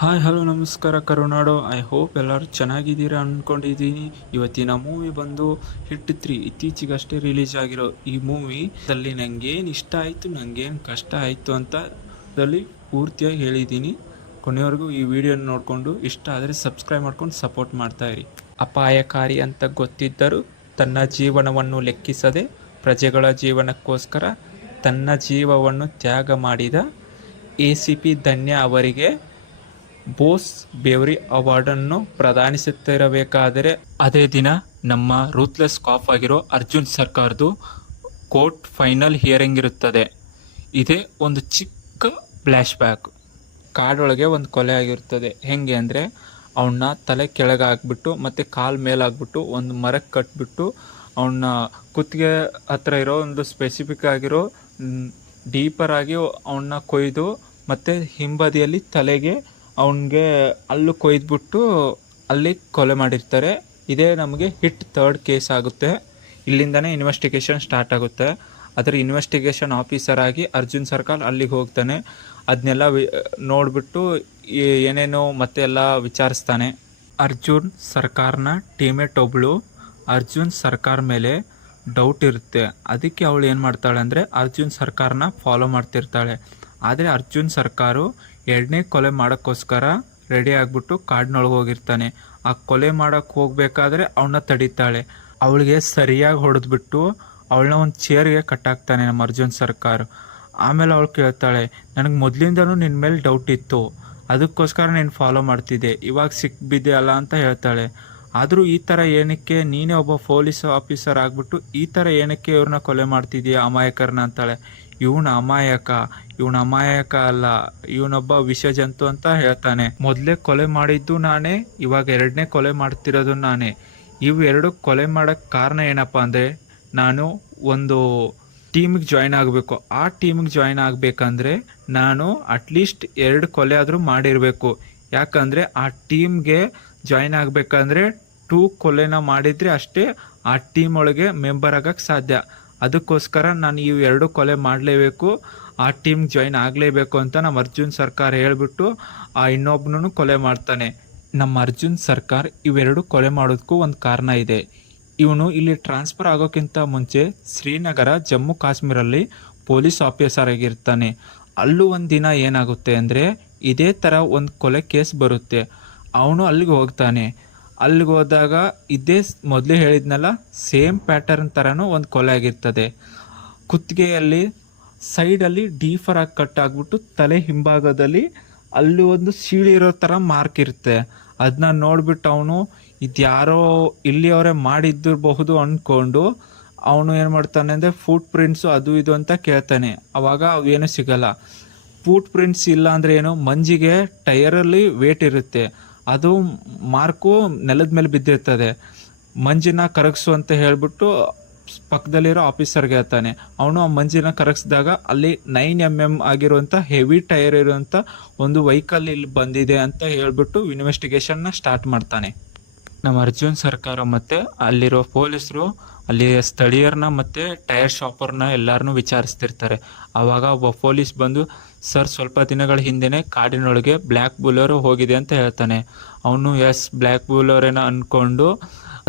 Hi hello ನಮಸ್ಕಾರ ಕರುನಾಡು. I hope ಎಲ್ಲರೂ ಚೆನ್ನಾಗಿದ್ದೀರಾ ಅಂದ್ಕೊಂಡಿದ್ದೀನಿ. ಇವತ್ತಿನ ಮೂವಿ ಬಂದು ಹಿಟ್ 3 ಇತ್ತೀಚೆಗಷ್ಟೇ ರಿಲೀಸ್ ಆಗಿರೋ ಈ ಮೂವಿದಲ್ಲಿ ನನಗೇನು ಇಷ್ಟ ಆಯಿತು, ನನಗೇನು ಕಷ್ಟ ಆಯಿತು ಅಂತ ಪೂರ್ತಿಯಾಗಿ ಹೇಳಿದ್ದೀನಿ. ಕೊನೆವರೆಗೂ ಈ ವಿಡಿಯೋನ ನೋಡಿಕೊಂಡು ಇಷ್ಟ ಆದರೆ ಸಬ್ಸ್ಕ್ರೈಬ್ ಮಾಡ್ಕೊಂಡು ಸಪೋರ್ಟ್ ಮಾಡ್ತಾಯಿರಿ. ಅಪಾಯಕಾರಿ ಅಂತ ಗೊತ್ತಿದ್ದರೂ ತನ್ನ ಜೀವನವನ್ನು ಲೆಕ್ಕಿಸದೆ ಪ್ರಜೆಗಳ ಜೀವನಕ್ಕೋಸ್ಕರ ತನ್ನ ಜೀವವನ್ನು ತ್ಯಾಗ ಮಾಡಿದ ACP ಧನ್ಯ ಅವರಿಗೆ ಬೋಸ್ ಬೇವರಿ ಅವಾರ್ಡನ್ನು ಪ್ರದಾನಿಸುತ್ತಿರಬೇಕಾದರೆ ಅದೇ ದಿನ ನಮ್ಮ ರೂತ್ಲೆಸ್ ಕಾಫ್ ಆಗಿರೋ ಅರ್ಜುನ್ ಸರ್ಕಾರ್ದು ಕೋರ್ಟ್ ಫೈನಲ್ ಹಿಯರಿಂಗ್ ಇರುತ್ತದೆ. ಇದೇ ಒಂದು ಚಿಕ್ಕ ಫ್ಲ್ಯಾಶ್ ಬ್ಯಾಕ್. ಕಾಡೊಳಗೆ ಒಂದು ಕೊಲೆ ಆಗಿರ್ತದೆ. ಹೆಂಗೆ ಅಂದರೆ ಅವನ್ನ ತಲೆ ಕೆಳಗೆ ಹಾಕ್ಬಿಟ್ಟು ಮತ್ತು ಕಾಲು ಮೇಲೆ ಹಾಕ್ಬಿಟ್ಟು ಒಂದು ಮರಕ್ಕೆ ಕಟ್ಬಿಟ್ಟು ಅವನ್ನ ಕುತ್ತಿಗೆ ಹತ್ರ ಇರೋ ಒಂದು ಸ್ಪೆಸಿಫಿಕ್ ಆಗಿರೋ ಡೀಪರ್ ಆಗಿ ಅವನ್ನ ಕೊಯ್ದು ಮತ್ತು ಹಿಂಬದಿಯಲ್ಲಿ ತಲೆಗೆ ಅವನಿಗೆ ಅಲ್ಲೂ ಕೊಯ್ದುಬಿಟ್ಟು ಅಲ್ಲಿ ಕೊಲೆ ಮಾಡಿರ್ತಾರೆ. ಇದೇ ನಮಗೆ ಹಿಟ್ 3rd ಕೇಸ್ ಆಗುತ್ತೆ. ಇಲ್ಲಿಂದನೇ ಇನ್ವೆಸ್ಟಿಗೇಷನ್ ಸ್ಟಾರ್ಟ್ ಆಗುತ್ತೆ. ಅದರ ಇನ್ವೆಸ್ಟಿಗೇಷನ್ ಆಫೀಸರ್ ಆಗಿ ಅರ್ಜುನ್ ಸರ್ಕಾರ್ ಅಲ್ಲಿಗೆ ಹೋಗ್ತಾನೆ. ಅದನ್ನೆಲ್ಲ ನೋಡಿಬಿಟ್ಟು ಏನೇನೋ ಮತ್ತೆ ಎಲ್ಲ ವಿಚಾರಿಸ್ತಾನೆ. ಅರ್ಜುನ್ ಸರ್ಕಾರ್ನ ಟೀಮೇಟ್ ಒಬ್ಬಳು ಅರ್ಜುನ್ ಸರ್ಕಾರ್ ಮೇಲೆ ಡೌಟ್ ಇರುತ್ತೆ. ಅದಕ್ಕೆ ಅವಳು ಏನು ಮಾಡ್ತಾಳೆ ಅಂದರೆ ಅರ್ಜುನ್ ಸರ್ಕಾರ್ನ ಫಾಲೋ ಮಾಡ್ತಿರ್ತಾಳೆ. ಆದರೆ ಅರ್ಜುನ್ ಸರ್ಕಾರು 2ನೇ ಕೊಲೆ ಮಾಡೋಕ್ಕೋಸ್ಕರ ರೆಡಿ ಆಗಿಬಿಟ್ಟು ಕಾಡಿನೊಳಗೆ ಹೋಗಿರ್ತಾನೆ. ಆ ಕೊಲೆ ಮಾಡೋಕ್ಕೆ ಹೋಗಬೇಕಾದ್ರೆ ಅವನ್ನ ತಡೀತಾಳೆ. ಅವಳಿಗೆ ಸರಿಯಾಗಿ ಹೊಡೆದ್ಬಿಟ್ಟು ಅವಳನ್ನ ಒಂದು ಚೇರ್ಗೆ ಕಟ್ಟಾಕ್ತಾನೆ ನಮ್ಮ ಅರ್ಜುನ್ ಸರ್ಕಾರ್. ಆಮೇಲೆ ಅವಳು ಕೇಳ್ತಾಳೆ, ನನಗೆ ಮೊದಲಿಂದನೂ ನಿನ್ನ ಮೇಲೆ ಡೌಟ್ ಇತ್ತು, ಅದಕ್ಕೋಸ್ಕರ ನೀನು ಫಾಲೋ ಮಾಡ್ತಿದ್ದೆ, ಇವಾಗ ಸಿಕ್ಬಿದ್ದೆ ಅಲ್ಲ ಅಂತ ಹೇಳ್ತಾಳೆ. ಆದರೂ ಈ ಥರ ಏನಕ್ಕೆ ನೀನೇ ಒಬ್ಬ ಪೊಲೀಸ್ ಆಫೀಸರ್ ಆಗಿಬಿಟ್ಟು ಈ ಥರ ಏನಕ್ಕೆ ಇವ್ರನ್ನ ಕೊಲೆ ಮಾಡ್ತಿದ್ದೀಯ ಅಮಾಯಕರನ್ನ ಅಂತಾಳೆ. ಇವನ ಅಮಾಯಕ ಅಲ್ಲ, ಇವನೊಬ್ಬ ವಿಷ ಜಂತು ಅಂತ ಹೇಳ್ತಾನೆ. ಮೊದಲೇ ಕೊಲೆ ಮಾಡಿದ್ದು ನಾನೇ, ಇವಾಗ 2ನೇ ಕೊಲೆ ಮಾಡ್ತಿರೋದು ನಾನೇ. ಇವು 2 ಕೊಲೆ ಮಾಡೋಕ್ಕೆ ಕಾರಣ ಏನಪ್ಪ ಅಂದರೆ ನಾನು ಒಂದು ಟೀಮಿಗೆ ಜಾಯ್ನ್ ಆಗಬೇಕು. ಆ ಟೀಮಿಗೆ ಜಾಯ್ನ್ ಆಗಬೇಕಂದ್ರೆ ನಾನು ಅಟ್ಲೀಸ್ಟ್ 2 ಕೊಲೆ ಆದರೂ ಮಾಡಿರಬೇಕು. ಯಾಕಂದರೆ ಆ ಟೀಮ್ಗೆ ಜಾಯ್ನ್ ಆಗಬೇಕಂದ್ರೆ 2 ಕೊಲೆನ ಮಾಡಿದರೆ ಅಷ್ಟೇ ಆ ಟೀಮ್ ಒಳಗೆ ಮೆಂಬರ್ ಆಗೋಕ್ಕೆ ಸಾಧ್ಯ. ಅದಕ್ಕೋಸ್ಕರ ನಾನು ಇವು 2 ಕೊಲೆ ಮಾಡಲೇಬೇಕು, ಆ ಟೀಮ್ಗೆ ಜಾಯ್ನ್ ಆಗಲೇಬೇಕು ಅಂತ ನಮ್ಮ ಅರ್ಜುನ್ ಸರ್ಕಾರ್ ಹೇಳಿಬಿಟ್ಟು ಆ ಇನ್ನೊಬ್ಬನೂ ಕೊಲೆ ಮಾಡ್ತಾನೆ. ನಮ್ಮ ಅರ್ಜುನ್ ಸರ್ಕಾರ್ ಇವೆರಡು ಕೊಲೆ ಮಾಡೋದಕ್ಕೂ ಒಂದು ಕಾರಣ ಇದೆ. ಇವನು ಇಲ್ಲಿ ಟ್ರಾನ್ಸ್ಫರ್ ಆಗೋಕ್ಕಿಂತ ಮುಂಚೆ ಶ್ರೀನಗರ ಜಮ್ಮು ಕಾಶ್ಮೀರಲ್ಲಿ ಪೊಲೀಸ್ ಆಫೀಸರ್ ಆಗಿರ್ತಾನೆ. ಅಲ್ಲೂ ಒಂದು ದಿನ ಏನಾಗುತ್ತೆ ಅಂದರೆ ಇದೇ ಥರ ಒಂದು ಕೊಲೆ ಕೇಸ್ ಬರುತ್ತೆ. ಅವನು ಅಲ್ಲಿಗೆ ಹೋಗ್ತಾನೆ. ಅಲ್ಲಿಗೆ ಹೋದಾಗ ಇದೇ ಮೊದಲೇ ಹೇಳಿದ್ನಲ್ಲ ಸೇಮ್ ಪ್ಯಾಟರ್ನ್ ಥರನೂ ಒಂದು ಕೊಲೆ ಆಗಿರ್ತದೆ. ಕುತ್ತಿಗೆಯಲ್ಲಿ ಸೈಡಲ್ಲಿ ಡೀಫರ್ ಆಗಿ ಕಟ್ ಆಗಿಬಿಟ್ಟು ತಲೆ ಹಿಂಭಾಗದಲ್ಲಿ ಅಲ್ಲಿ ಒಂದು ಸೀಳಿರೋ ಥರ ಮಾರ್ಕ್ ಇರುತ್ತೆ. ಅದನ್ನ ನೋಡಿಬಿಟ್ಟು ಅವನು ಇದ್ಯಾರೋ ಇಲ್ಲಿಯವರೇ ಮಾಡಿದ್ದಿರಬಹುದು ಅಂದ್ಕೊಂಡು ಅವನು ಏನು ಮಾಡ್ತಾನೆ ಅಂದರೆ ಫುಟ್ ಪ್ರಿಂಟ್ಸು ಅದು ಇದು ಅಂತ ಕೇಳ್ತಾನೆ. ಆವಾಗ ಅವೇನು ಸಿಗಲ್ಲ. ಫುಟ್ ಪ್ರಿಂಟ್ಸ್ ಇಲ್ಲ ಅಂದರೆ ಏನು, ಮಂಜಿಗೆ ಟೈರಲ್ಲಿ ವೇಟ್ ಇರುತ್ತೆ, ಅದು ಮಾರ್ಕು ನೆಲದ ಮೇಲೆ ಬಿದ್ದಿರ್ತದೆ. ಮಂಜಿನ ಕರಗಿಸು ಅಂತ ಹೇಳಿಬಿಟ್ಟು ಪಕ್ಕದಲ್ಲಿರೋ ಆಫೀಸರ್ಗೆ ಹೇಳ್ತಾನೆ. ಅವನು ಆ ಮಂಜಿನ ಕರಗಿಸಿದಾಗ ಅಲ್ಲಿ 9mm ಆಗಿರುವಂಥ ಹೆವಿ ಟೈರ್ ಇರುವಂಥ ಒಂದು ವೆಹಿಕಲ್ ಇಲ್ಲಿ ಬಂದಿದೆ ಅಂತ ಹೇಳಿಬಿಟ್ಟು ಇನ್ವೆಸ್ಟಿಗೇಷನ್ನ ಸ್ಟಾರ್ಟ್ ಮಾಡ್ತಾನೆ. ನಮ್ಮ ಅರ್ಜುನ್ ಸರ್ಕಾರ ಮತ್ತು ಅಲ್ಲಿರೋ ಪೊಲೀಸರು ಅಲ್ಲಿ ಸ್ಥಳೀಯರನ್ನ ಮತ್ತು ಟೈರ್ ಶಾಪರ್ನ ಎಲ್ಲರನ್ನೂ ವಿಚಾರಿಸ್ತಿರ್ತಾರೆ. ಆವಾಗ ಒಬ್ಬ ಪೊಲೀಸ್ ಬಂದು, ಸರ್ ಸ್ವಲ್ಪ ದಿನಗಳ ಹಿಂದೆನೇ ಕಾಡಿನೊಳಗೆ ಬ್ಲ್ಯಾಕ್ ಬುಲೋರು ಹೋಗಿದೆ ಅಂತ ಹೇಳ್ತಾನೆ. ಅವನು ಎಸ್ ಬ್ಲ್ಯಾಕ್ ಬುಲೋರೇನ ಅಂದ್ಕೊಂಡು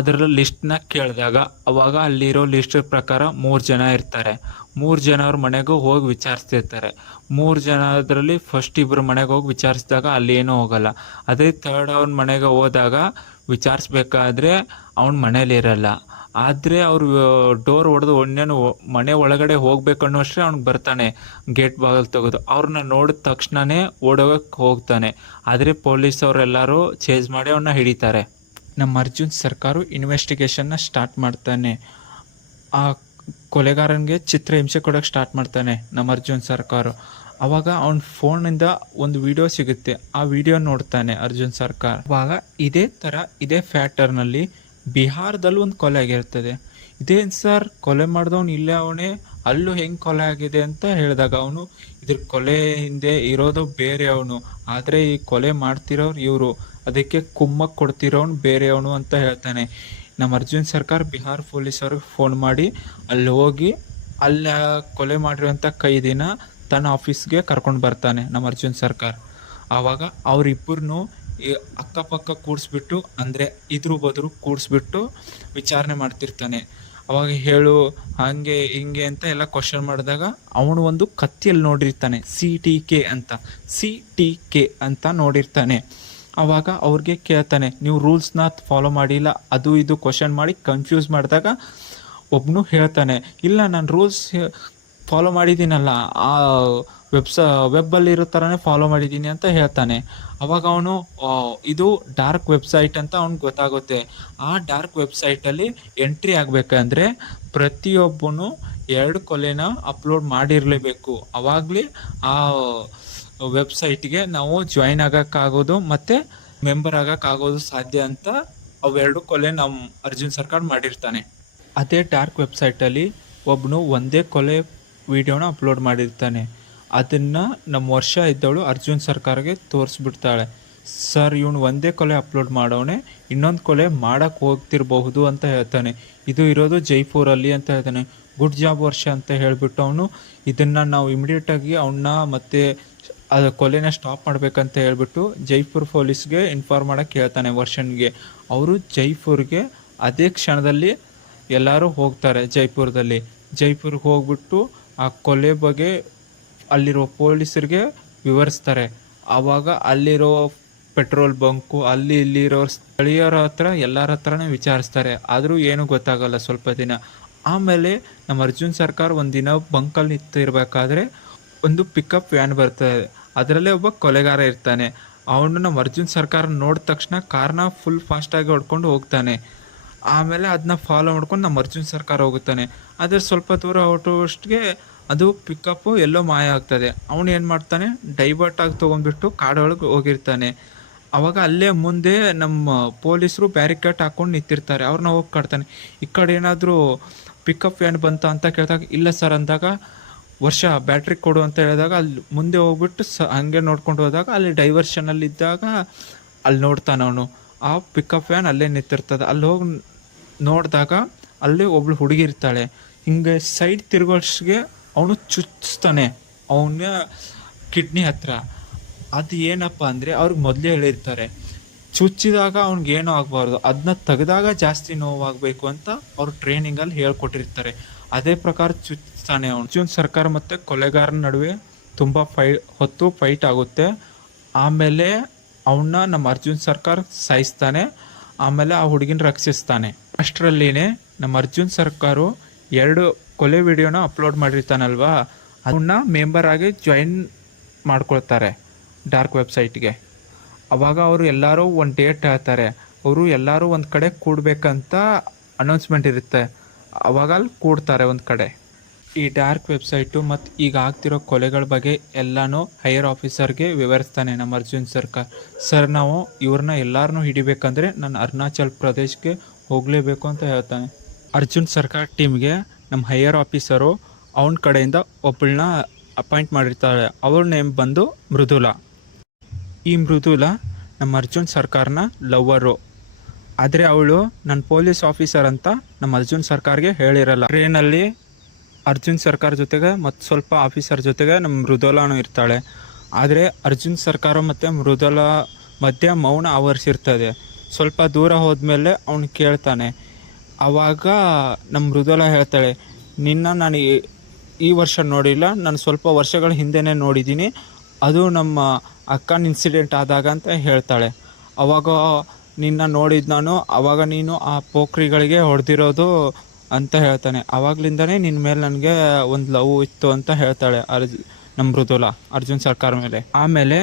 ಅದರ ಲಿಸ್ಟ್ನ ಕೇಳಿದಾಗ ಅವಾಗ ಅಲ್ಲಿರೋ ಲಿಸ್ಟ್ ಪ್ರಕಾರ 3 ಜನ ಇರ್ತಾರೆ. 3 ಜನವ್ರ ಮನೆಗೂ ಹೋಗಿ ವಿಚಾರಿಸ್ತಿರ್ತಾರೆ. 3 ಜನದಲ್ಲಿ ಫಸ್ಟ್ 2 ಮನೆಗೆ ಹೋಗಿ ವಿಚಾರಿಸಿದಾಗ ಅಲ್ಲಿ ಏನೂ ಹೋಗಲ್ಲ. ಅದೇ 3rd ಅವ್ನ ಮನೆಗೆ ಹೋದಾಗ ವಿಚಾರಿಸ್ಬೇಕಾದ್ರೆ ಅವನ ಮನೇಲಿರಲ್ಲ. ಆದರೆ ಅವರು ಡೋರ್ ಹೊಡೆದು ಒಣ್ಣೆನು ಮನೆ ಒಳಗಡೆ ಹೋಗ್ಬೇಕು ಅನ್ನೋಷ್ಟೇ ಅವ್ನಿಗೆ ಬರ್ತಾನೆ ಗೇಟ್ ಬಾಗಿಲು ತೆಗೆದು. ಅವ್ರನ್ನ ನೋಡಿದ ತಕ್ಷಣವೇ ಓಡೋಗಕ್ಕೆ ಹೋಗ್ತಾನೆ. ಆದರೆ ಪೊಲೀಸವರೆಲ್ಲರೂ ಚೇಸ್ ಮಾಡಿ ಅವನ್ನ ಹಿಡಿತಾರೆ. ನಮ್ಮ ಅರ್ಜುನ್ ಸರ್ಕಾರು ಇನ್ವೆಸ್ಟಿಗೇಷನ್ನ ಸ್ಟಾರ್ಟ್ ಮಾಡ್ತಾನೆ. ಆ ಕೊಲೆಗಾರನಿಗೆ ಚಿತ್ರಹಿಂಸೆ ಕೊಡೋಕ್ಕೆ ಸ್ಟಾರ್ಟ್ ಮಾಡ್ತಾನೆ ನಮ್ಮ ಅರ್ಜುನ್ ಸರ್ಕಾರು. ಆವಾಗ ಅವನ ಫೋನಿಂದ ಒಂದು ವಿಡಿಯೋ ಸಿಗುತ್ತೆ. ಆ ವಿಡಿಯೋ ನೋಡ್ತಾನೆ ಅರ್ಜುನ್ ಸರ್ಕಾರ್. ಆವಾಗ ಇದೇ ಥರ ಇದೇ ಫ್ಯಾಕ್ಟರ್ನಲ್ಲಿ ಬಿಹಾರದಲ್ಲೂ ಒಂದು ಕೊಲೆ ಆಗಿರ್ತದೆ. ಇದೇನು ಸರ್ ಕೊಲೆ ಮಾಡಿದವನು ಇಲ್ಲೇ ಅವನೇ, ಅಲ್ಲೂ ಹೆಂಗೆ ಕೊಲೆ ಆಗಿದೆ ಅಂತ ಹೇಳಿದಾಗ ಅವನು ಇದ್ರ ಕೊಲೆ ಹಿಂದೆ ಇರೋದು ಬೇರೆ ಅವನು, ಆದರೆ ಈ ಕೊಲೆ ಮಾಡ್ತಿರೋರು ಇವರು, ಅದಕ್ಕೆ ಕುಮ್ಮಕ್ಕೆ ಕೊಡ್ತಿರೋನು ಬೇರೆಯವನು ಅಂತ ಹೇಳ್ತಾನೆ. ನಮ್ಮ ಅರ್ಜುನ್ ಸರ್ಕಾರ್ ಬಿಹಾರ್ ಪೊಲೀಸವ್ರಿಗೆ ಫೋನ್ ಮಾಡಿ ಅಲ್ಲಿ ಹೋಗಿ ಅಲ್ಲಿ ಕೊಲೆ ಮಾಡಿರೋಂಥ ಕೈದಿನ ತನ್ನ ಆಫೀಸ್ಗೆ ಕರ್ಕೊಂಡು ಬರ್ತಾನೆ ನಮ್ಮ ಅರ್ಜುನ್ ಸರ್ಕಾರ್. ಆವಾಗ ಅವರಿಬ್ಬರನ್ನು ಅಕ್ಕಪಕ್ಕ ಕೂಡಿಸ್ಬಿಟ್ಟು, ಅಂದರೆ ಇದ್ರ ಬದ್ರು ಕೂಡಿಸ್ಬಿಟ್ಟು ವಿಚಾರಣೆ ಮಾಡ್ತಿರ್ತಾನೆ. ಅವಾಗ ಹೇಳು ಹಾಗೆ ಹಿಂಗೆ ಅಂತ ಎಲ್ಲ ಕ್ವಶನ್ ಮಾಡಿದಾಗ ಅವನು ಒಂದು ಕತ್ತಿಯಲ್ಲಿ ನೋಡಿರ್ತಾನೆ CTK ಅಂತ ನೋಡಿರ್ತಾನೆ. ಆವಾಗ ಅವ್ರಿಗೆ ಕೇಳ್ತಾನೆ, ನೀವು ರೂಲ್ಸ್ನ ಫಾಲೋ ಮಾಡಿಲ್ಲ, ಅದು ಇದು ಕ್ವಶನ್ ಮಾಡಿ ಕನ್ಫ್ಯೂಸ್ ಮಾಡಿದಾಗ ಒಬ್ಬನು ಹೇಳ್ತಾನೆ, ಇಲ್ಲ ನಾನು ರೂಲ್ಸ್ ಫಾಲೋ ಮಾಡಿದ್ದೀನಲ್ಲ, ಆ ವೆಬ್ಬಲ್ಲಿರೋ ಥರನೇ ಫಾಲೋ ಮಾಡಿದ್ದೀನಿ ಅಂತ ಹೇಳ್ತಾನೆ. ಅವಾಗ ಅವನು ಇದು ಡಾರ್ಕ್ ವೆಬ್ಸೈಟ್ ಅಂತ ಅವ್ನಿಗೆ ಗೊತ್ತಾಗುತ್ತೆ. ಆ ಡಾರ್ಕ್ ವೆಬ್ಸೈಟಲ್ಲಿ ಎಂಟ್ರಿ ಆಗಬೇಕಂದ್ರೆ ಪ್ರತಿಯೊಬ್ಬನು 2 ಕೊಲೆನ ಅಪ್ಲೋಡ್ ಮಾಡಿರಲೇಬೇಕು. ಅವಾಗಲೇ ಆ ವೆಬ್ಸೈಟ್ಗೆ ನಾವು ಜಾಯಿನ್ ಆಗೋಕ್ಕಾಗೋದು ಮತ್ತು ಮೆಂಬರ್ ಆಗೋಕ್ಕಾಗೋದು ಸಾಧ್ಯ ಅಂತ ಅವೆರಡು ಕೊಲೆ ನಮ್ಮ ಅರ್ಜುನ್ ಸರ್ಕಾರ ಮಾಡಿರ್ತಾನೆ. ಅದೇ ಡಾರ್ಕ್ ವೆಬ್ಸೈಟಲ್ಲಿ ಒಬ್ಬನು ಒಂದೇ ಕೊಲೆ ವಿಡಿಯೋನ ಅಪ್ಲೋಡ್ ಮಾಡಿರ್ತಾನೆ. ಅದನ್ನು ನಮ್ಮ ವರ್ಷ ಇದ್ದವಳು ಅರ್ಜುನ್ ಸರ್ಕಾರಗೆ ತೋರಿಸ್ಬಿಡ್ತಾಳೆ. ಸರ್, ಇವನು ಒಂದೇ ಕೊಲೆ ಅಪ್ಲೋಡ್ ಮಾಡೋನೆ, ಇನ್ನೊಂದು ಕೊಲೆ ಮಾಡೋಕ್ಕೆ ಹೋಗ್ತಿರಬಹುದು ಅಂತ ಹೇಳ್ತಾನೆ. ಇದು ಇರೋದು ಜೈಪುರಲ್ಲಿ ಅಂತ ಹೇಳ್ತಾನೆ. ಗುಡ್ ಜಾಬ್ ವರ್ಷ ಅಂತ ಹೇಳಿಬಿಟ್ಟು ಅವನು ಇದನ್ನು ನಾವು ಇಮಿಡಿಯೇಟಾಗಿ ಅವನ್ನ ಮತ್ತೆ ಅದು ಕೊಲೆನ ಸ್ಟಾಪ್ ಮಾಡಬೇಕಂತ ಹೇಳ್ಬಿಟ್ಟು ಜೈಪುರ್ ಪೊಲೀಸ್ಗೆ ಇನ್ಫಾರ್ಮ್ ಮಾಡೋಕ್ಕೆ ಹೇಳ್ತಾನೆ ವರ್ಷನ್ಗೆ. ಅವರು ಜೈಪುರ್ಗೆ ಅದೇ ಕ್ಷಣದಲ್ಲಿ ಎಲ್ಲರೂ ಹೋಗ್ತಾರೆ. ಜೈಪುರ್ಗೆ ಹೋಗ್ಬಿಟ್ಟು ಆ ಕೊಲೆ ಬಗ್ಗೆ ಅಲ್ಲಿರೋ ಪೊಲೀಸರಿಗೆ ವಿವರಿಸ್ತಾರೆ. ಆವಾಗ ಅಲ್ಲಿರೋ ಪೆಟ್ರೋಲ್ ಬಂಕು ಇಲ್ಲಿರೋ ಸ್ಥಳೀಯರ ಹತ್ರ ಎಲ್ಲರ ಹತ್ರನೇ ವಿಚಾರಿಸ್ತಾರೆ. ಆದರೂ ಏನೂ ಗೊತ್ತಾಗಲ್ಲ ಸ್ವಲ್ಪ ದಿನ. ಆಮೇಲೆ ನಮ್ಮ ಅರ್ಜುನ್ ಸರ್ಕಾರ ಒಂದಿನ ಬಂಕಲ್ಲಿ ನಿಂತಿರ್ಬೇಕಾದ್ರೆ ಒಂದು ಪಿಕಪ್ ವ್ಯಾನ್ ಬರ್ತದೆ. ಅದರಲ್ಲೇ ಒಬ್ಬ ಕೊಲೆಗಾರ ಇರ್ತಾನೆ. ಅವನು ನಮ್ಮ ಅರ್ಜುನ್ ಸರ್ಕಾರ ನೋಡಿದ ತಕ್ಷಣ ಕಾರ್ನ ಫುಲ್ ಫಾಸ್ಟಾಗಿ ಹೊಡ್ಕೊಂಡು ಹೋಗ್ತಾನೆ. ಆಮೇಲೆ ಅದನ್ನ ಫಾಲೋ ಮಾಡ್ಕೊಂಡು ನಮ್ಮ ಅರ್ಜುನ್ ಸರ್ಕಾರ ಹೋಗುತ್ತಾನೆ. ಆದರೆ ಸ್ವಲ್ಪ ದೂರ ಹೊರಟುವಷ್ಟಿಗೆ ಅದು ಪಿಕಪ್ಪು ಎಲ್ಲೋ ಮಾಯ ಆಗ್ತದೆ. ಅವನು ಏನು ಮಾಡ್ತಾನೆ, ಡೈವರ್ಟ್ ಆಗಿ ತೊಗೊಂಡ್ಬಿಟ್ಟು ಕಾಡೊಳಗೆ ಹೋಗಿರ್ತಾನೆ. ಆವಾಗ ಅಲ್ಲೇ ಮುಂದೆ ನಮ್ಮ ಪೊಲೀಸರು ಬ್ಯಾರಿಕೇಡ್ ಹಾಕ್ಕೊಂಡು ನಿಂತಿರ್ತಾರೆ. ಅವ್ರನ್ನ ಹೋಗಿ ಕಾಡ್ತಾನೆ. ಈ ಕಡೆ ಏನಾದರೂ ಪಿಕಪ್ ವ್ಯಾನ್ ಬಂತ ಅಂತ ಕೇಳಿದಾಗ ಇಲ್ಲ ಸರ್ ಅಂದಾಗ, ವರ್ಷ ಬ್ಯಾಟ್ರಿ ಕೊಡು ಅಂತ ಹೇಳಿದಾಗ ಅಲ್ಲಿ ಮುಂದೆ ಹೋಗ್ಬಿಟ್ಟು ಹಂಗೆ ನೋಡ್ಕೊಂಡು ಹೋದಾಗ ಅಲ್ಲಿ ಡೈವರ್ಷನಲ್ಲಿದ್ದಾಗ ಅಲ್ಲಿ ನೋಡ್ತಾನೆ ಅವನು. ಆ ಪಿಕಪ್ ವ್ಯಾನ್ ಅಲ್ಲೇ ನಿಂತಿರ್ತದೆ. ಅಲ್ಲಿ ಹೋಗಿ ನೋಡಿದಾಗ ಅಲ್ಲಿ ಒಬ್ಳು ಹುಡುಗಿ ಇರ್ತಾಳೆ. ಹಿಂಗೆ ಸೈಡ್ ತಿರುಗೋಷ್ಗೆ ಅವನು ಚುಚ್ತಾನೆ ಅವನ ಕಿಡ್ನಿ ಹತ್ರ. ಅದು ಏನಪ್ಪ ಅಂದರೆ ಅವ್ರಿಗೆ ಮೊದಲೇ ಹೇಳಿರ್ತಾರೆ, ಚುಚ್ಚಿದಾಗ ಅವ್ನಿಗೇನೂ ಆಗಬಾರ್ದು, ಅದನ್ನ ತೆಗೆದಾಗ ಜಾಸ್ತಿ ನೋವಾಗಬೇಕು ಅಂತ ಅವ್ರು ಟ್ರೈನಿಂಗಲ್ಲಿ ಹೇಳ್ಕೊಟ್ಟಿರ್ತಾರೆ. ಅದೇ ಪ್ರಕಾರ ಚುಚ್ತಾನೆ ಅವನು. ಅರ್ಜುನ್ ಸರ್ಕಾರ ಮತ್ತು ಕೊಲೆಗಾರನ ನಡುವೆ ತುಂಬ ಹೊತ್ತು ಫೈಟ್ ಆಗುತ್ತೆ. ಆಮೇಲೆ ಅವನ್ನ ನಮ್ಮ ಅರ್ಜುನ್ ಸರ್ಕಾರ ಸಾಯಿಸ್ತಾನೆ. ಆಮೇಲೆ ಆ ಹುಡುಗಿನ ರಕ್ಷಿಸ್ತಾನೆ. ಅಷ್ಟರಲ್ಲಿನೇ ನಮ್ಮ ಅರ್ಜುನ್ ಸರ್ಕಾರ 2 ಕೊಲೆ ವಿಡಿಯೋನ ಅಪ್ಲೋಡ್ ಮಾಡಿರ್ತಾನಲ್ವಾ, ಅವನ್ನ ಮೆಂಬರ್ ಆಗಿ ಜಾಯಿನ್ ಮಾಡ್ಕೊಳ್ತಾರೆ ಡಾರ್ಕ್ ವೆಬ್ಸೈಟ್ಗೆ. ಅವಾಗ ಅವರು ಎಲ್ಲರೂ ಒಂದು ಡೇಟ್ ಹೇಳ್ತಾರೆ. ಅವರು ಎಲ್ಲರೂ ಒಂದು ಕಡೆ ಕೂಡಬೇಕಂತ ಅನೌನ್ಸ್ಮೆಂಟ್ ಇರುತ್ತೆ. ಅವಾಗ ಅಲ್ಲಿ ಕೂಡ್ತಾರೆ ಒಂದು ಕಡೆ. ಈ ಡಾರ್ಕ್ ವೆಬ್ಸೈಟು ಮತ್ತು ಈಗ ಆಗ್ತಿರೋ ಕೊಲೆಗಳ ಬಗ್ಗೆ ಎಲ್ಲನೂ ಹೈಯರ್ ಆಫೀಸರ್ಗೆ ವಿವರಿಸ್ತಾನೆ ನಮ್ಮ ಅರ್ಜುನ್ ಸರ್ಕಾರ. ಸರ್, ನಾವು ಇವ್ರನ್ನ ಎಲ್ಲರನ್ನೂ ಹಿಡಿಬೇಕಂದ್ರೆ ನಾನು ಅರುಣಾಚಲ್ ಪ್ರದೇಶ್ಗೆ ಹೋಗಲೇಬೇಕು ಅಂತ ಹೇಳ್ತಾನೆ. ಅರ್ಜುನ್ ಸರ್ಕಾರ ಟೀಮ್ಗೆ ನಮ್ಮ ಹೈಯರ್ ಆಫೀಸರು ಅವನ ಕಡೆಯಿಂದ ಒಬ್ಬಳನ್ನ ಅಪಾಯಿಂಟ್ ಮಾಡಿರ್ತಾಳೆ. ಅವಳ ನೇಮ್ ಬಂದು ಮೃದುಲಾ. ಈ ಮೃದುಲಾ ನಮ್ಮ ಅರ್ಜುನ್ ಸರ್ಕಾರನ ಲವ್ವರು. ಆದರೆ ಅವಳು ನನ್ನ ಪೊಲೀಸ್ ಆಫೀಸರ್ ಅಂತ ನಮ್ಮ ಅರ್ಜುನ್ ಸರ್ಕಾರ್ಗೆ ಹೇಳಿರಲ್ಲ. ಟ್ರೈನಲ್ಲಿ ಅರ್ಜುನ್ ಸರ್ಕಾರ ಜೊತೆಗೆ ಮತ್ತು ಸ್ವಲ್ಪ ಆಫೀಸರ್ ಜೊತೆಗೆ ನಮ್ಮ ಮೃದುಲಾನು ಇರ್ತಾಳೆ. ಆದರೆ ಅರ್ಜುನ್ ಸರ್ಕಾರ ಮತ್ತು ಮೃದುಲಾ ಮಧ್ಯೆ ಮೌನ ಆವರಿಸಿರ್ತದೆ. ಸ್ವಲ್ಪ ದೂರ ಹೋದ್ಮೇಲೆ ಅವನು ಕೇಳ್ತಾನೆ. ಆವಾಗ ನಮ್ಮ ಮೃದುಲಾ ಹೇಳ್ತಾಳೆ, ನಿನ್ನ ನಾನು ಈ ವರ್ಷ ನೋಡಿಲ್ಲ, ನಾನು ಸ್ವಲ್ಪ ವರ್ಷಗಳ ಹಿಂದೆನೇ ನೋಡಿದ್ದೀನಿ, ಅದು ನಮ್ಮ ಅಕ್ಕನ ಇನ್ಸಿಡೆಂಟ್ ಆದಾಗ ಅಂತ ಹೇಳ್ತಾಳೆ. ಆವಾಗ ನಿನ್ನ ನೋಡಿದ್ದು ನಾನು, ಆವಾಗ ನೀನು ಆ ಪೋಖ್ರಿಗಳಿಗೆ ಹೊಡೆದಿರೋದು ಅಂತ ಹೇಳ್ತಾನೆ. ಆವಾಗಲಿಂದನೇ ನಿನ್ನ ಮೇಲೆ ನನಗೆ ಒಂದು ಲವ್ ಇತ್ತು ಅಂತ ಹೇಳ್ತಾಳೆ ನಮ್ಮ ಮೃದುಲಾ ಅರ್ಜುನ್ ಸರ್ಕಾರ ಮೇಲೆ. ಆಮೇಲೆ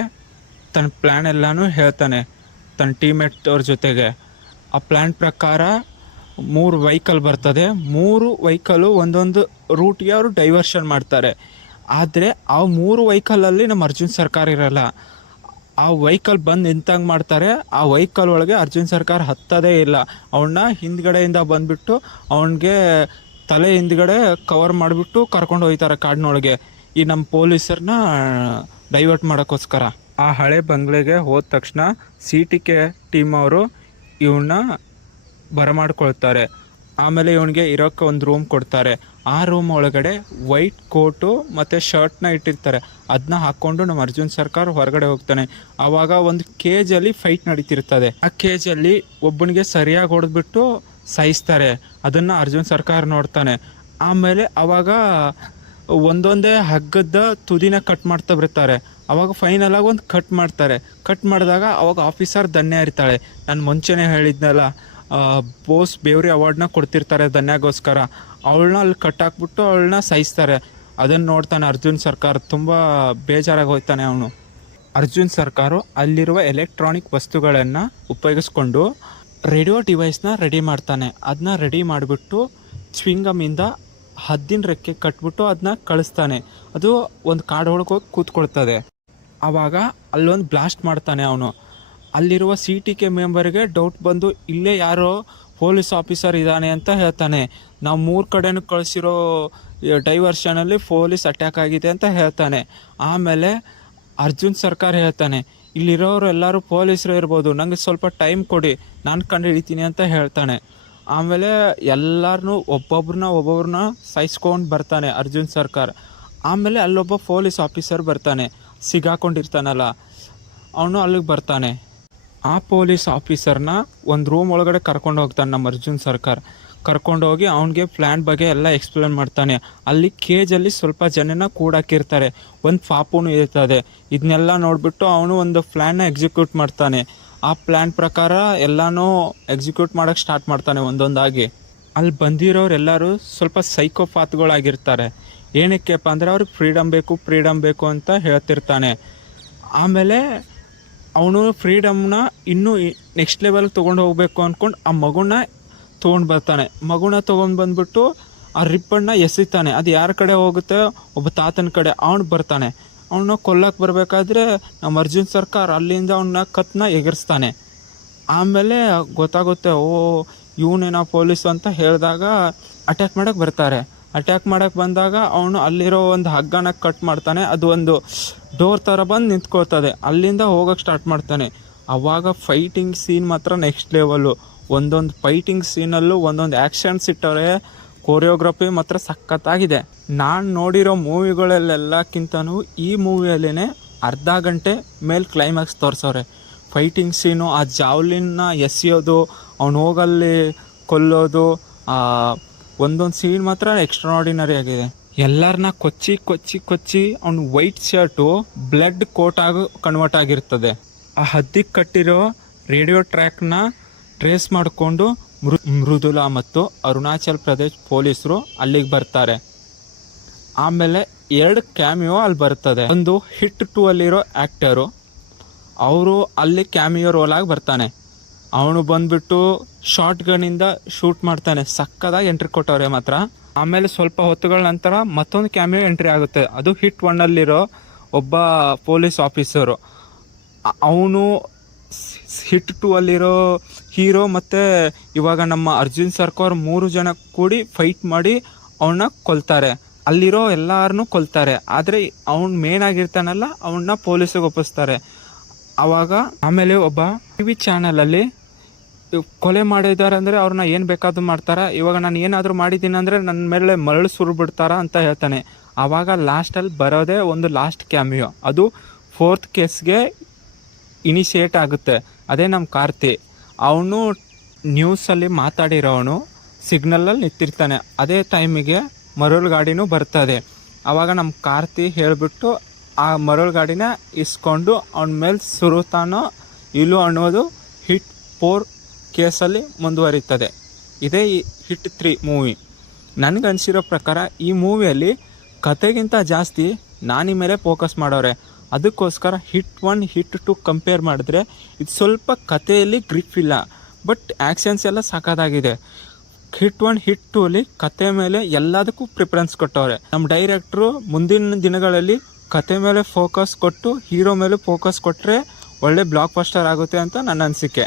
ತನ್ನ ಪ್ಲ್ಯಾನ್ ಎಲ್ಲನೂ ಹೇಳ್ತಾನೆ ತನ್ನ ಟೀಮೇಟ್ ಅವ್ರ ಜೊತೆಗೆ. ಆ ಪ್ಲ್ಯಾನ್ ಪ್ರಕಾರ 3 ವೆಹಿಕಲ್ ಬರ್ತದೆ. 3 ವೆಹಿಕಲು ಒಂದೊಂದು ರೂಟ್ಗೆ ಅವರು ಡೈವರ್ಷನ್ ಮಾಡ್ತಾರೆ. ಆದರೆ ಆ 3 ವೆಹಿಕಲಲ್ಲಿ ನಮ್ಮ ಅರ್ಜುನ್ ಸರ್ಕಾರ ಇರಲ್ಲ. ಆ ವೆಹಿಕಲ್ ಬಂದು ನಿಂತಂಗೆ ಮಾಡ್ತಾರೆ. ಆ ವೆಹಿಕಲ್ ಒಳಗೆ ಅರ್ಜುನ್ ಸರ್ಕಾರ ಹತ್ತೋದೇ ಇಲ್ಲ. ಅವನ್ನ ಹಿಂದ್ಗಡೆಯಿಂದ ಬಂದುಬಿಟ್ಟು ಅವನಿಗೆ ತಲೆ ಹಿಂದ್ಗಡೆ ಕವರ್ ಮಾಡಿಬಿಟ್ಟು ಕರ್ಕೊಂಡು ಹೋಗ್ತಾರೆ ಕಾಡಿನೊಳಗೆ, ಈ ನಮ್ಮ ಪೊಲೀಸರನ್ನ ಡೈವರ್ಟ್ ಮಾಡೋಕ್ಕೋಸ್ಕರ. ಆ ಹಳೆ ಬಂಗ್ಲೆಗೆ ಹೋದ ತಕ್ಷಣ CTK ಟೀಮ್ ಅವರು ಇವನ್ನ ಬರಮಾಡ್ಕೊಳ್ತಾರೆ. ಆಮೇಲೆ ಇವನಿಗೆ ಇರೋಕ್ಕೆ ಒಂದು ರೂಮ್ ಕೊಡ್ತಾರೆ. ಆ ರೂಮ್ ಒಳಗಡೆ ವೈಟ್ ಕೋಟು ಮತ್ತು ಶರ್ಟ್ನ ಇಟ್ಟಿರ್ತಾರೆ. ಅದನ್ನ ಹಾಕ್ಕೊಂಡು ನಮ್ಮ ಅರ್ಜುನ್ ಸರ್ಕಾರ್ ಹೊರಗಡೆ ಹೋಗ್ತಾನೆ. ಆವಾಗ ಒಂದು ಕೇಜಲ್ಲಿ ಫೈಟ್ ನಡೀತಿರ್ತದೆ. ಆ ಕೇಜಲ್ಲಿ ಒಬ್ಬನಿಗೆ ಸರಿಯಾಗಿ ಹೊಡೆದ್ಬಿಟ್ಟು ಸಾಯಿಸ್ತಾರೆ. ಅದನ್ನು ಅರ್ಜುನ್ ಸರ್ಕಾರ್ ನೋಡ್ತಾನೆ. ಆಮೇಲೆ ಆವಾಗ ಒಂದೊಂದೇ ಹಗ್ಗದ ತುದಿನ ಕಟ್ ಮಾಡ್ತಾ ಬರ್ತಾರೆ. ಅವಾಗ ಫೈನಲ್ ಆಗಿ ಒಂದು ಕಟ್ ಮಾಡ್ತಾರೆ. ಕಟ್ ಮಾಡಿದಾಗ ಅವಾಗ ಆಫೀಸರ್ ಧನ್ಯ ಇರ್ತಾಳೆ. ನಾನು ಮುಂಚೆನೇ ಹೇಳಿದ್ನಲ್ಲ, ಬೋಸ್ ಬೇವ್ರಿ ಅವಾರ್ಡ್ನ ಕೊಡ್ತಿರ್ತಾರೆ ಧನ್ಯಾಗೋಸ್ಕರ. ಅವಳನ್ನ ಅಲ್ಲಿ ಕಟ್ ಹಾಕ್ಬಿಟ್ಟು ಅವಳನ್ನ ಸಾಯಿಸ್ತಾರೆ. ಅದನ್ನು ನೋಡ್ತಾನೆ ಅರ್ಜುನ್ ಸರ್ಕಾರ್. ತುಂಬ ಬೇಜಾರಾಗಿ ಹೋಗ್ತಾನೆ ಅವನು. ಅರ್ಜುನ್ ಸರ್ಕಾರು ಅಲ್ಲಿರುವ ಎಲೆಕ್ಟ್ರಾನಿಕ್ ವಸ್ತುಗಳನ್ನು ಉಪಯೋಗಿಸ್ಕೊಂಡು ರೇಡಿಯೋ ಡಿವೈಸ್ನ ರೆಡಿ ಮಾಡ್ತಾನೆ. ಅದನ್ನ ರೆಡಿ ಮಾಡಿಬಿಟ್ಟು ಚ್ವಿಂಗಮಿಂದ ಹದ್ದಿನ ರೆಕ್ಕೆ ಕಟ್ಬಿಟ್ಟು ಅದನ್ನ ಕಳಿಸ್ತಾನೆ. ಅದು ಒಂದು ಕಾಡು ಒಳಗೆ ಹೋಗಿ ಕೂತ್ಕೊಳ್ತದೆ. ಆವಾಗ ಅಲ್ಲೊಂದು ಬ್ಲಾಸ್ಟ್ ಮಾಡ್ತಾನೆ ಅವನು. ಅಲ್ಲಿರುವ CTK ಮೆಂಬರ್ಗೆ ಡೌಟ್ ಬಂದು ಇಲ್ಲೇ ಯಾರೋ ಪೊಲೀಸ್ ಆಫೀಸರ್ ಇದ್ದಾನೆ ಅಂತ ಹೇಳ್ತಾನೆ. ನಾವು 3 ಕಡೆನೂ ಕಳಿಸಿರೋ ಡೈವರ್ಷನಲ್ಲಿ ಪೊಲೀಸ್ ಅಟ್ಯಾಕ್ ಆಗಿದೆ ಅಂತ ಹೇಳ್ತಾನೆ. ಆಮೇಲೆ ಅರ್ಜುನ್ ಸರ್ಕಾರ್ ಹೇಳ್ತಾನೆ, ಇಲ್ಲಿರೋರು ಎಲ್ಲರೂ ಪೊಲೀಸರು ಇರ್ಬೋದು, ನನಗೆ ಸ್ವಲ್ಪ ಟೈಮ್ ಕೊಡಿ, ನಾನು ಕಂಡು ಹಿಡಿತೀನಿ ಅಂತ ಹೇಳ್ತಾನೆ. ಆಮೇಲೆ ಎಲ್ಲರನ್ನೂ ಒಬ್ಬೊಬ್ರನ್ನ ಸಾಯಿಸ್ಕೊಂಡು ಬರ್ತಾನೆ ಅರ್ಜುನ್ ಸರ್ಕಾರ್. ಆಮೇಲೆ ಅಲ್ಲೊಬ್ಬ ಪೊಲೀಸ್ ಆಫೀಸರ್ ಬರ್ತಾನೆ, ಸಿಗಾಕೊಂಡಿರ್ತಾನಲ್ಲ ಅವನು ಅಲ್ಲಿಗೆ ಬರ್ತಾನೆ. ಆ ಪೊಲೀಸ್ ಆಫೀಸರ್ನ ಒಂದು ರೂಮ್ ಒಳಗಡೆ ಕರ್ಕೊಂಡು ಹೋಗ್ತಾನೆ ನಮ್ಮ ಅರ್ಜುನ್ ಸರ್ಕಾರ್. ಕರ್ಕೊಂಡೋಗಿ ಅವನಿಗೆ ಪ್ಲ್ಯಾನ್ ಬಗ್ಗೆ ಎಲ್ಲ ಎಕ್ಸ್ಪ್ಲೇನ್ ಮಾಡ್ತಾನೆ. ಅಲ್ಲಿ ಕೇಜಲ್ಲಿ ಸ್ವಲ್ಪ ಜನನ ಕೂಡಾಕಿರ್ತಾರೆ, ಒಂದು ಪಾಪುನು ಇರ್ತದೆ. ಇದನ್ನೆಲ್ಲ ನೋಡಿಬಿಟ್ಟು ಅವನು ಒಂದು ಪ್ಲ್ಯಾನ್ನ ಎಕ್ಸಿಕ್ಯೂಟ್ ಮಾಡ್ತಾನೆ. ಆ ಪ್ಲ್ಯಾನ್ ಪ್ರಕಾರ ಎಲ್ಲನೂ ಎಕ್ಸಿಕ್ಯೂಟ್ ಮಾಡೋಕ್ಕೆ ಸ್ಟಾರ್ಟ್ ಮಾಡ್ತಾನೆ ಒಂದೊಂದಾಗಿ. ಅಲ್ಲಿ ಬಂದಿರೋರೆಲ್ಲರೂ ಸ್ವಲ್ಪ ಸೈಕೋಪಾತ್ಗಳಾಗಿರ್ತಾರೆ. ಏನಕ್ಕೆಪ್ಪ ಅಂದರೆ ಅವ್ರಿಗೆ ಫ್ರೀಡಮ್ ಬೇಕು ಅಂತ ಹೇಳ್ತಿರ್ತಾನೆ. ಆಮೇಲೆ ಅವನು ಫ್ರೀಡಮ್ನ ಇನ್ನೂ ನೆಕ್ಸ್ಟ್ ಲೆವೆಲ್ಗೆ ತೊಗೊಂಡು ಹೋಗಬೇಕು ಅಂದ್ಕೊಂಡು ಆ ಮಗುನ ತೊಗೊಂಡು ಬರ್ತಾನೆ. ಮಗುನ ತೊಗೊಂಡು ಬಂದುಬಿಟ್ಟು ಆ ರಿಬ್ಬನ್ನ ಎಸಿತಾನೆ. ಅದು ಯಾರ ಕಡೆ ಹೋಗುತ್ತೆ, ಒಬ್ಬ ತಾತನ ಕಡೆ. ಅವನು ಬರ್ತಾನೆ. ಅವನ್ನ ಕೊಲ್ಲಕ್ಕೆ ಬರಬೇಕಾದ್ರೆ ನಮ್ಮ ಅರ್ಜುನ್ ಸರ್ಕಾರ್ ಅಲ್ಲಿಂದ ಅವನ್ನ ಕತ್ನ ಎಗರಿಸ್ತಾನೆ. ಆಮೇಲೆ ಗೊತ್ತಾಗುತ್ತೆ, ಇವನೇನೋ ಪೊಲೀಸು ಅಂತ ಹೇಳಿದಾಗ ಅಟ್ಯಾಕ್ ಮಾಡೋಕ್ಕೆ ಬರ್ತಾರೆ. ಅಟ್ಯಾಕ್ ಮಾಡೋಕ್ಕೆ ಬಂದಾಗ ಅವನು ಅಲ್ಲಿರೋ ಒಂದು ಹಗ್ಗನ ಕಟ್ ಮಾಡ್ತಾನೆ. ಅದು ಒಂದು ಡೋರ್ ಥರ ಬಂದು ನಿಂತ್ಕೊಳ್ತದೆ. ಅಲ್ಲಿಂದ ಹೋಗೋಕ್ಕೆ ಸ್ಟಾರ್ಟ್ ಮಾಡ್ತಾನೆ. ಆವಾಗ ಫೈಟಿಂಗ್ ಸೀನ್ ಮಾತ್ರ ನೆಕ್ಸ್ಟ್ ಲೆವೆಲ್ಲು. ಒಂದೊಂದು ಫೈಟಿಂಗ್ ಸೀನಲ್ಲೂ ಒಂದೊಂದು ಆ್ಯಕ್ಷನ್ಸ್ ಇಟ್ಟವ್ರೆ. ಕೊರಿಯೋಗ್ರಫಿ ಮಾತ್ರ ಸಖತ್ತಾಗಿದೆ. ನಾನು ನೋಡಿರೋ ಮೂವಿಗಳಲ್ಲೆಲ್ಲಕ್ಕಿಂತನೂ ಈ ಮೂವಿಯಲ್ಲೇ ಅರ್ಧ ಗಂಟೆ ಮೇಲೆ ಕ್ಲೈಮ್ಯಾಕ್ಸ್ ತೋರಿಸವ್ರೆ. ಫೈಟಿಂಗ್ ಸೀನು, ಆ ಜಾವ್ಲಿನ್ನ ಎಸೆಯೋದು, ಅವ್ನು ಹೋಗಲ್ಲಿ ಕೊಲ್ಲೋದು, ಒಂದೊಂದು ಸೀನ್ ಮಾತ್ರ ಎಕ್ಸ್ಟ್ರಾರ್ಡಿನರಿ ಆಗಿದೆ. ಎಲ್ಲರನ್ನ ಕೊಚ್ಚಿ ಅವ್ನು ವೈಟ್ ಶರ್ಟು ಬ್ಲಡ್ ಕೋಟ್ ಆಗಿ ಕನ್ವರ್ಟ್ ಆಗಿರ್ತದೆ. ಆ ಹದ್ದಿಗೆ ಕಟ್ಟಿರೋ ರೇಡಿಯೋ ಟ್ರ್ಯಾಕ್ನ ಟ್ರೇಸ್ ಮಾಡಿಕೊಂಡು ಮೃದುಲಾ ಮತ್ತು ಅರುಣಾಚಲ್ ಪ್ರದೇಶ್ ಪೊಲೀಸರು ಅಲ್ಲಿಗೆ ಬರ್ತಾರೆ. ಆಮೇಲೆ 2 ಕ್ಯಾಮಿಯೋ ಅಲ್ಲಿ ಬರ್ತದೆ. ಒಂದು ಹಿಟ್ 2 ಅಲ್ಲಿರೋ ಆ್ಯಕ್ಟರು, ಅವರು ಅಲ್ಲಿ ಕ್ಯಾಮಿಯೋ ರೋಲಾಗಿ ಬರ್ತಾನೆ. ಅವನು ಬಂದ್ಬಿಟ್ಟು ಶಾರ್ಟ್ ಗನ್ನಿಂದ ಶೂಟ್ ಮಾಡ್ತಾನೆ. ಸಕ್ಕದಾಗಿ ಎಂಟ್ರಿ ಕೊಟ್ಟವ್ರೆ ಮಾತ್ರ. ಆಮೇಲೆ ಸ್ವಲ್ಪ ಹೊತ್ತುಗಳ ನಂತರ ಮತ್ತೊಂದು ಕ್ಯಾಮಿಯೋ ಎಂಟ್ರಿ ಆಗುತ್ತೆ. ಅದು ಹಿಟ್ 1ಅಲ್ಲಿರೋ ಒಬ್ಬ ಪೊಲೀಸ್ ಆಫೀಸರು. ಅವನು ಹಿಟ್ 2 ಅಲ್ಲಿರೋ ಹೀರೋ ಮತ್ತು ಇವಾಗ ನಮ್ಮ ಅರ್ಜುನ್ ಸರ್ಕಾರ್ 3 ಜನ ಕೂಡಿ ಫೈಟ್ ಮಾಡಿ ಅವನ್ನ ಕೊಲ್ತಾರೆ. ಅಲ್ಲಿರೋ ಎಲ್ಲರನ್ನೂ ಕೊಲ್ತಾರೆ. ಆದರೆ ಅವ್ನು ಮೇನ್ ಆಗಿರ್ತಾನಲ್ಲ, ಅವನ್ನ ಪೊಲೀಸಿಗೆ ಒಪ್ಪಿಸ್ತಾರೆ. ಆವಾಗ ಆಮೇಲೆ ಒಬ್ಬ TV ಚಾನಲಲ್ಲಿ ಕೊಲೆ ಮಾಡಿದ್ದಾರೆ ಅಂದರೆ ಅವ್ರನ್ನ ಏನು ಬೇಕಾದ್ರೂ ಮಾಡ್ತಾರೆ. ಇವಾಗ ನಾನು ಏನಾದರೂ ಮಾಡಿದ್ದೀನಿ ಅಂದರೆ ನನ್ನ ಮೇಲೆ ಮರಳು ಸುರಿಬಿಡ್ತಾರ ಅಂತ ಹೇಳ್ತಾನೆ. ಆವಾಗ ಲಾಸ್ಟಲ್ಲಿ ಬರೋದೇ ಒಂದು ಲಾಸ್ಟ್ ಕ್ಯಾಮಿಯೋ. ಅದು 4th ಕೇಸ್ಗೆ ಇನಿಷಿಯೇಟ್ ಆಗುತ್ತೆ. ಅದೇ ನಮ್ಮ ಕಾರ್ತಿ. ಅವನು ನ್ಯೂಸಲ್ಲಿ ಮಾತಾಡಿರೋವನು ಸಿಗ್ನಲಲ್ಲಿ ನಿಂತಿರ್ತಾನೆ. ಅದೇ ಟೈಮಿಗೆ ಮರಳು ಗಾಡಿನೂ ಬರ್ತದೆ. ಆವಾಗ ನಮ್ಮ ಕಾರ್ತಿ ಹೇಳಿಬಿಟ್ಟು ಆ ಮರಳು ಗಾಡಿನ ಇಸ್ಕೊಂಡು ಅವನ ಮೇಲೆ ಸುರುತ್ತಾನೋ ಇಲ್ಲೋ ಅನ್ನೋದು ಹಿಟ್ 4 ಕೇಸಲ್ಲಿ ಮುಂದುವರಿತದೆ. ಇದೇ ಈ ಹಿಟ್ 3 ಮೂವಿ. ನನಗನ್ಸಿರೋ ಪ್ರಕಾರ ಈ ಮೂವಿಯಲ್ಲಿ ಕತೆಗಿಂತ ಜಾಸ್ತಿ ನಾನಿ ಮೇಲೆ ಫೋಕಸ್ ಮಾಡೋರೆ. ಅದಕ್ಕೋಸ್ಕರ ಹಿಟ್ 1 ಹಿಟ್ 2 ಕಂಪೇರ್ ಮಾಡಿದ್ರೆ ಇದು ಸ್ವಲ್ಪ ಕಥೆಯಲ್ಲಿ ಗ್ರಿಪ್ ಇಲ್ಲ, ಬಟ್ ಆ್ಯಕ್ಷನ್ಸ್ ಎಲ್ಲ ಸಖತ್ತಾಗಿದೆ. ಹಿಟ್ 1 ಹಿಟ್ 2ಅಲ್ಲಿ ಕತೆ ಮೇಲೆ ಎಲ್ಲದಕ್ಕೂ ಪ್ರಿಫರೆನ್ಸ್ ಕೊಟ್ಟವ್ರೆ. ನಮ್ಮ ಡೈರೆಕ್ಟ್ರು ಮುಂದಿನ ದಿನಗಳಲ್ಲಿ ಕತೆ ಮೇಲೆ ಫೋಕಸ್ ಕೊಟ್ಟು ಹೀರೋ ಮೇಲೆ ಫೋಕಸ್ ಕೊಟ್ಟರೆ ಒಳ್ಳೆ ಬ್ಲಾಕ್ ಬಸ್ಟರ್ ಆಗುತ್ತೆ ಅಂತ ನನ್ನ ಅನಿಸಿಕೆ.